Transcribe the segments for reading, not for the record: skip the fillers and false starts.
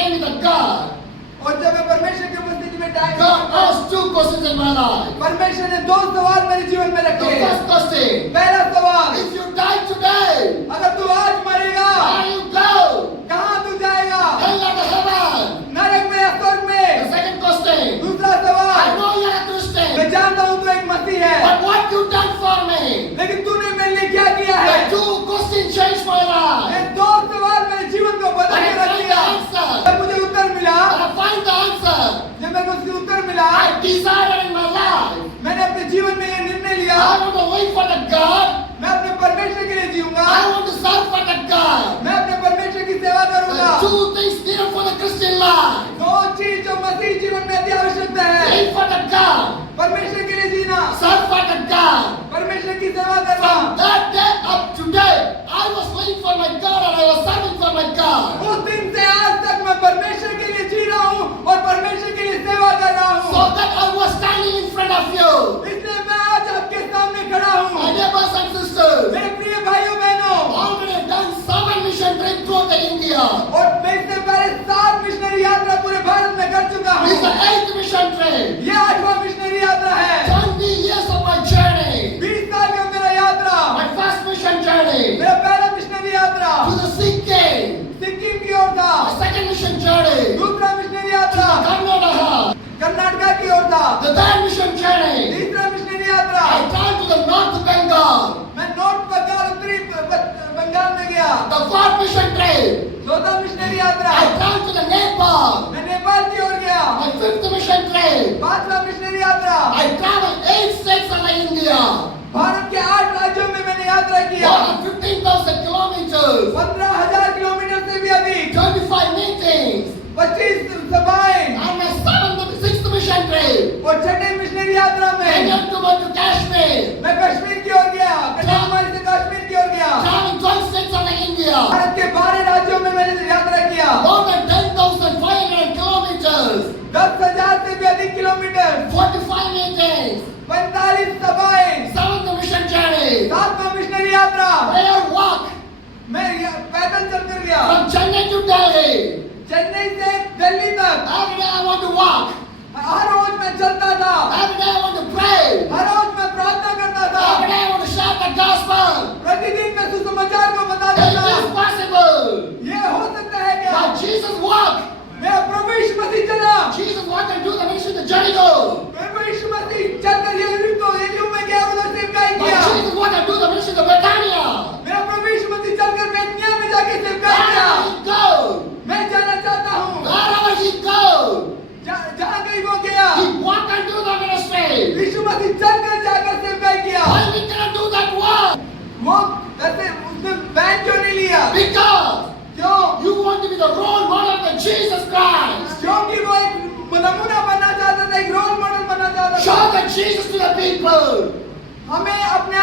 praying with a God, और जब मैं परमेश्वर की उपस्थिति में time God asked two questions in my life. परमेश्वर ने दो सवाल मेरे जीवन में The रखे। first question, पहला सवाल, if you die today, अगर तू आज मरेगा where you go? कहाँ तू जाएगा? Hell or the heaven? नरक में या स्वर्ग में? The second question, दूसरा I सवाल, know you are a मैं Christian, जानता हूँ तू एक मसीह है, but what you done for me? लेकिन तूने मेरे लिए क्या किया है? The two questions changed my ये life. दो सवाल मेरे जीवन को बदल के रख दिया। जब मुझे उत्तर मिला, When I find the answer, जब मेरे को उसकी उत्तर मिला, I decided in my life, मैंने अपने जीवन में ये निर्णय लिया, I want to live for the God, मैं अपने परमेश्वर के लिए जीऊंगा, I want to serve for the God. मैं अपने परमेश्वर की सेवा करूंगा। The two things needed for the Christian life. दो चीज जो मसीह जीवन में अति आवश्यकता है, Live for the God, परमेश्वर के लिए जीना, serve for the God. परमेश्वर की सेवा करना। From that day up to today, I was living for my God and I was serving for my God. उस दिन से आज तक मैं परमेश्वर के लिए जी रहा हूँ और परमेश्वर के लिए सेवा कर रहा हूँ। So that I was standing in front of you. इसलिए मैं आज आपके सामने खड़ा My हूँ। neighbors and sisters, मेरे प्रिय भाइयों बहनों, already done 7 mission trips through the India. और मैं इससे पहले 7 मिशनरी यात्रा पूरे भारत में कर चुका This is हूँ। the 8th mission trip. ये 8वां मिशनरी यात्रा है। 20 years of my journey. 20 साल का मेरा यात्रा, My first mission journey मेरा पहला मिशनरी यात्रा to the Sikkim. सिक्किम की ओर था। My second mission journey to दूसरा मिशनरी यात्रा Karnataka. कर्नाटका की ओर था। The third mission journey, तीसरा मिशनरी यात्रा I traveled to the North Bengal. मैं नॉर्थ बंगाल उत्तरी बंगाल में गया। The fourth mission trip, चौथा मिशनरी यात्रा I traveled to the Nepal. मैं नेपाल की ओर गया। My fifth mission trip, पांचवा मिशनरी यात्रा I traveled 8 states of India. Bharat के 8 राज्यों में मैंने यात्रा किया। More than 15,000 kilometers. 15,000 किलोमीटर से भी अधिक, 25 meetings. 25 सभाएं And my sixth mission trip, और छठे मिशनरी यात्रा में Kanyakumari to Kashmir. मैं कश्मीर की ओर गया। कन्याकुमारी से कश्मीर की ओर गया। Traveling 12 states of India. भारत के 12 राज्यों में मैंने यात्रा किया। More than 10,500 kilometers. 10,000 से भी अधिक किलोमीटर, 45 meetings. 45 सभाएं, Seventh mission journey. 7वां मिशनरी यात्रा Air walk मैं पैदल चलकर गया। from Chennai to Delhi. Chennai से दिल्ली तक Every day I want to walk. हर रोज मैं चलता था। Every day I want to pray. हर रोज मैं प्रार्थना करता था। Every day I want to share the gospel. प्रतिदिन मैं सुसमाचार को बताता It था। is possible. ये हो सकता है क्या? But Jesus walked. मेरा प्रभु यीशु मसीह चला। Jesus walked and do the ministry the Jericho. प्रभु यीशु मसीह चलकर यरीहो में गया, उधर सेवकाई But किया। Jesus walked and do the ministry the Bethania. मेरा प्रभु यीशु मसीह चलकर बेतनिया में जाके सेवकाई किया। Wherever he goes, मैं जाना चाहता हूँ wherever he goes, जहाँ कहीं वो गया, he walked and do the ministry. यीशु मसीह चलकर जाकर सेवकाई किया। Why we cannot do that work? वो वैसे उसने बैन क्यों नहीं लिया? Because क्यों? you want to be the role model of Jesus Christ. क्योंकि वो एक नमूना बनना चाहता था, एक रोल मॉडल बनना चाहता था। Show the Jesus to the people. हमें अपने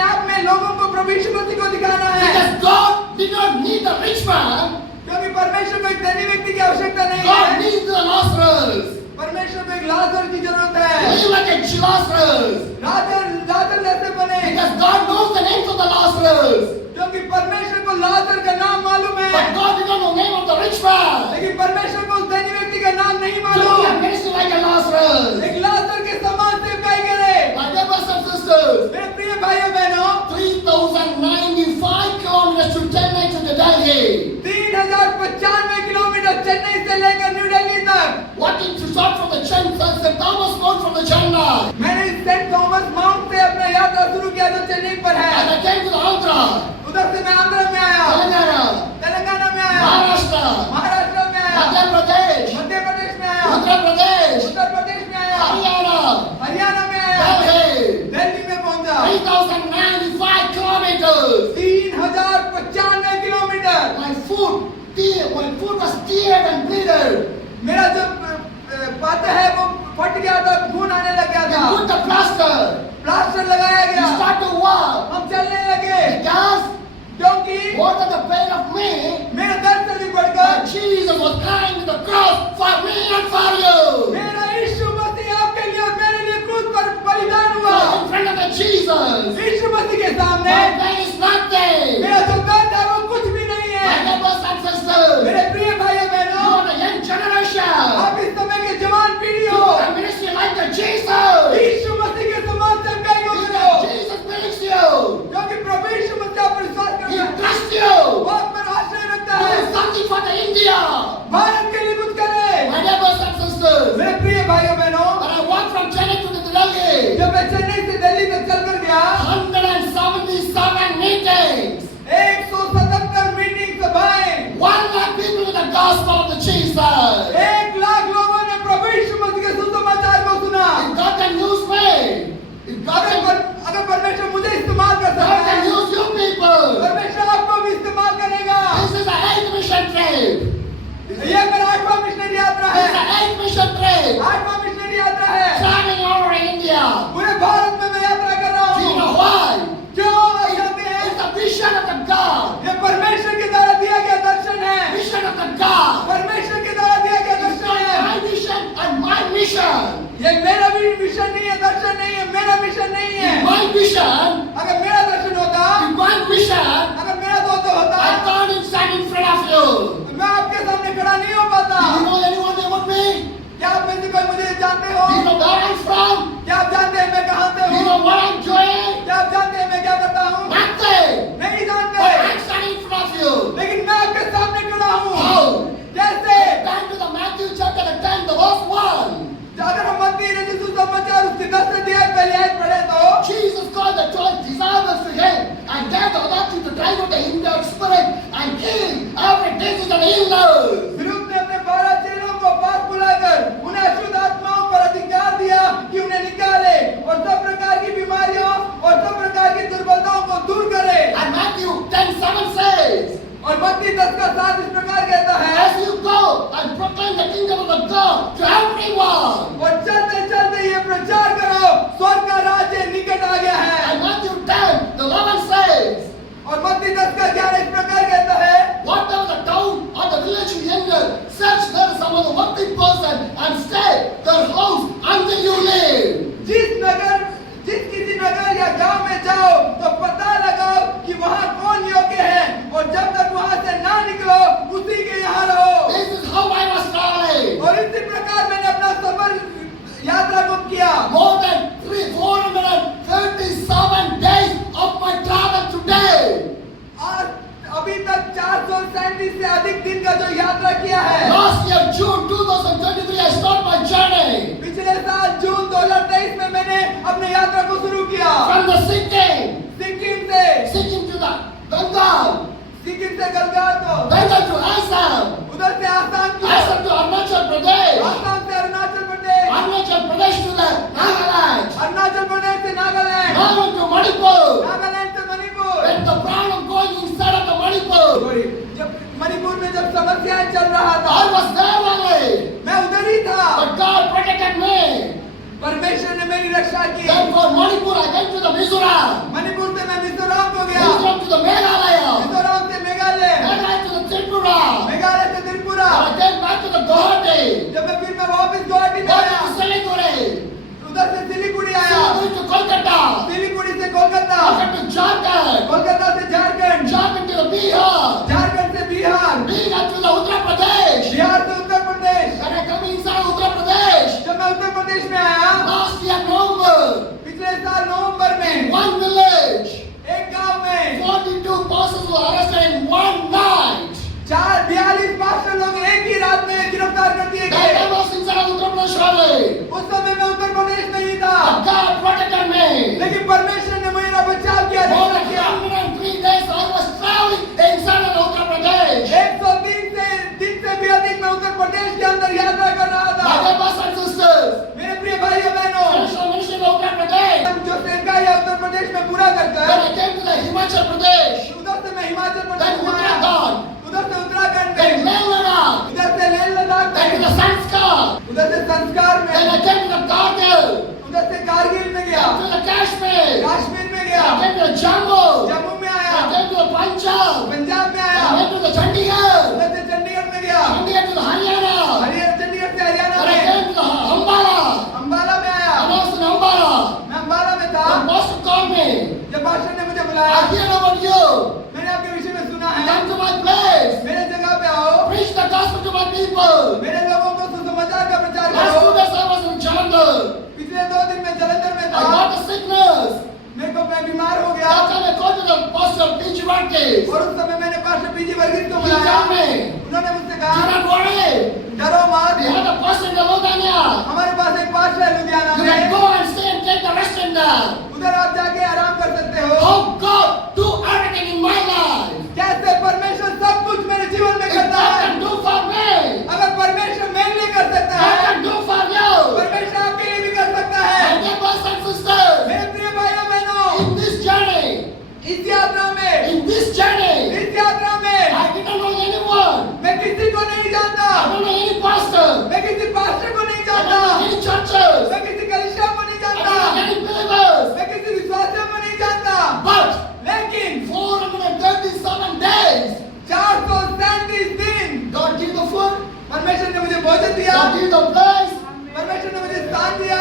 आप में लोगों को प्रभु यीशु मसीह को दिखाना है। Because God did not need the rich man. क्योंकि परमेश्वर को एक धनी व्यक्ति की आवश्यकता नहीं God है। needs the Lazarus. परमेश्वर को एक लाजर की जरूरत है। Live like a Lazarus. लाजर जैसे बने। Because God knows the names of the Lazarus. क्योंकि परमेश्वर को लाजर का नाम मालूम है, But God did not know the name of the rich man. लेकिन परमेश्वर को उस धनी व्यक्ति का नाम नहीं Do मालूम। the ministry like a Lazarus. एक लाजर के समान सेवकाई करे। My brothers and sisters, मेरे प्रिय भाइयों बहनों, 3,095 kilometers to Chennai to the Delhi. 3,095 किलोमीटर चेन्नई से लेकर न्यू दिल्ली तक। Walking to start from the St. Thomas Mount from the Chennai. मैंने सेंट थॉमस माउंट से अपना यात्रा शुरू किया जो चेन्नई पर है। And I came to the Andhra, उधर से मैं आंध्र में आया, Telangana, तेलंगाना में आया, Maharashtra, महाराष्ट्र में आया, Madhya Pradesh, मध्य प्रदेश में आया, Andhra Pradesh, उत्तर प्रदेश में आया, Haryana, हरियाणा में आया, Delhi. दिल्ली में पहुंचा। 3,095 kilometers. 3,095 kilometre. My foot was teared and bleeded. मेरा जो पाता है वो फट गया था, खून आने लग गया They था। put the plaster. प्लास्टर लगाया We गया। start to walk. हम चलने लगे Because क्योंकि more than the pain of me, मेरा दर्द से भी बढ़कर Jesus was dying on the cross for me and for you. मेरा यीशु मसीह आपके लिए और मेरे लिए क्रूस पर बलिदान हुआ। So in front of the Jesus, यीशु मसीह के सामने my pain is nothing. मेरा जो दर्द है वो कुछ भी नहीं My है। brothers and sisters, मेरे प्रिय India. भारत के लिए कुछ करें। My dear brothers and sisters, मेरे प्रिय भाइयों बहनों, when I walked from Chennai to Delhi, जब मैं चेन्नई से दिल्ली तक चलकर गया, 177 meetings, 177 मीटिंग सभाएं, 1 lakh people with the gospel of the Jesus. 1 लाख लोगों ने प्रभु यीशु मसीह के सुसमाचार को सुना। If God can use me, if God can, अगर परमेश्वर मुझे इस्तेमाल कर सकता God can है, use you people. परमेश्वर आपको भी इस्तेमाल करेगा। This is the 8th mission trip. ये मेरा 8वां मिशनरी यात्रा This है। is the 8th mission trip. 8वां मिशनरी यात्रा है। Traveling all over India. पूरे भारत में मैं यात्रा कर रहा Do you हूँ। know why? क्यों आप जानते हैं? It's the vision of the God. ये परमेश्वर के द्वारा दिया गया दर्शन है। Vision of the God. परमेश्वर के द्वारा दिया गया It's दर्शन not है। my vision and my mission. ये मेरा भी मिशन नहीं है, दर्शन नहीं है, मेरा मिशन नहीं है। My vision, अगर मेरा दर्शन होता, my mission, अगर मेरा दोस्त होता, I can't stand in front of you. मैं आपके सामने खड़ा नहीं हो पाता। Do you know anyone about me? क्या आप में से कोई मुझे जानते हो? Do you know where I'm from? क्या आप जानते हैं मैं कहाँ से Do you हूँ? know what I'm doing? क्या आप जानते हैं मैं क्या करता हूँ? Nothing. नहीं But जानते। I'm standing in front of you. लेकिन मैं आपके सामने खड़ा हूँ। How? कैसे? Back to the Matthew chapter 10, the verse 1. अगर हम मत्ती रचित सुसमाचार उसके 10 अध्याय पहले आयत पढ़े तो Jesus called the 12 disciples to him and gave the authority to drive out the impure spirit and heal every disease and illness. फिर उसने अपने 12 चेलों को पास बुलाकर उन्हें अशुद्ध आत्माओं पर अधिकार दिया कि उन्हें निकाले और सब प्रकार की बीमारियों और सब प्रकार की दुर्बलताओं को दूर करे। And Matthew 10:7 says, और मत्ती 10:7 इस प्रकार कहता है, as you go and proclaim the kingdom of the God to everyone. और चलते चलते ये प्रचार करो स्वर्ग का राज्य निकट आ गया है। And Matthew 10:11 says, और मत्ती 10:11 इस प्रकार कहता है, whatever the town or the village you enter, search there some of the worthy person and stay their house until you leave. जिस किसी नगर या गांव में जाओ तो पता लगाओ कि वहाँ कौन योग्य है और जब तक वहाँ से ना निकलो उसी के यहाँ रहो। This is how I was traveling. और इसी प्रकार मैंने अपना सफर यात्रा को किया। More than 437 days of my travel today. आज अभी तक 437 से अधिक दिन का जो यात्रा किया है। Last year, June 2023, I started my journey पिछले साल जून 2023 में मैंने अपनी यात्रा को शुरू किया। from the Sikkim Sikkim to the Bengal, से गलगांव को, Bengal to Assam, उधर से आसाम की, Assam to Arunachal Pradesh, Assam से अरुणाचल Pradesh, Arunachal Pradesh to the Nagaland, Arunachal प्रदेश से Nagaland, Nagaland to Manipur. Nagaland से Manipur. When the problem going inside of the Manipur, जब मणिपुर में जब समस्याएं चल रहा था, I was there only, मैं उधर ही था। but God protected me. परमेश्वर ने मेरी रक्षा की। Then for Manipur, I went to the Mizoram, Manipur से मैं मिजोरम को गया, Mizoram to the Meghalaya, Mizoram से Meghalaya, Meghalaya to the Tripura, Meghalaya से Tripura. and I came back to the Guwahati, जब मैं फिर मैं वापस गुवाहाटी में आया, Guwahati to Siliguri, उधर से सिलीगुड़ी आया, Siliguri to Kolkata, सिलीगुड़ी से Kolkata, Kolkata to Jharkhand, Kolkata से Jharkhand, Jharkhand to the Bihar, Jharkhand से Bihar, Bihar to the Uttar Pradesh, Bihar से उत्तर Pradesh. and I come inside Uttar Pradesh, जब मैं उत्तर प्रदेश में आया, last year November, पिछले साल नवंबर में one village, एक गांव में 42 pastors were arrested in one night. 42 पास्टर लोग एक ही रात में गिरफ्तार कर दिए That गए। I was inside Uttar Pradesh only. उस समय मैं उत्तर प्रदेश में ही था, But God protected me. लेकिन परमेश्वर ने मेरा बचाव किया, More रक्षा than किया। 103 days I was traveling inside of Uttar Pradesh. 103 दिन से भी अधिक मैं उत्तर प्रदेश के अंदर यात्रा कर रहा My था। dear brothers and sisters, मेरे प्रिय भाइयों बहनों, spiritual ministry of Uttar Pradesh. हम जो सेवका या उत्तर प्रदेश में पूरा करते Then हैं, I came to the Himachal Pradesh, उधर से मैं हिमाचल then प्रदेश में आया, Uttarakhand, उधर से उत्तराखंड then में, Leh Ladakh, उधर से लेह लद्दाख then to में, the Sanskar, उधर से संस्कार में, then I came to the Kargil, उधर से कारगिल में गया, then to the Kashmir, Kashmir में then गया, I came to the Jammu, Jammu में then आया, I came to the Punjab, Punjab में then I आया, went to the Chandigarh, उधर से चंडीगढ़ में गया, Chandigarh to the Haryana, Haryana चंडीगढ़ से हरियाणा then I में, came to the Ambala, Ambala में आया, and also in Ambala, मैं अम्बाला में था। the pastor called me, जब पास्टर ने मुझे बुलाया, I hear about you, मैंने आपके विषय में सुना है, come to my place, मेरे जगह पे आओ, preach the gospel to my people. मेरे लोगों को सुसमाचार का प्रचार Last 2 करो। days I was in Jalandhar, पिछले 2 दिन में जलंधर में I था, got a sickness, मैं बीमार हो गया, that time I called to the pastor P.G. Varghese, और उस समय मैंने पास्टर पीजी वर्गीस को he बुलाया। told me, उन्होंने मुझसे do कहा, there. उधर आप जाके आराम कर सकते हो। How God do everything in my life. कैसे परमेश्वर सब कुछ मेरे जीवन में If करता God है। can do for me, अगर परमेश्वर मेरे लिए कर सकता God है, can do for you. परमेश्वर आपके लिए भी कर सकता है। My dear brothers and sisters, मेरे प्रिय भाइयों बहनों, in this journey, इस यात्रा में, इस यात्रा में, I didn't know anyone. मैं किसी को नहीं जानता। I don't know any pastor. मैं किसी पास्टर को नहीं I जानता। don't know any churches. मैं किसी कलीसिया को नहीं I don't जानता। know any believers. मैं किसी विश्वासियों को नहीं जानता। But लेकिन 437 days, 437 दिन God gave the food, परमेश्वर ने मुझे भोजन दिया। God gave the place, परमेश्वर ने मुझे स्थान दिया।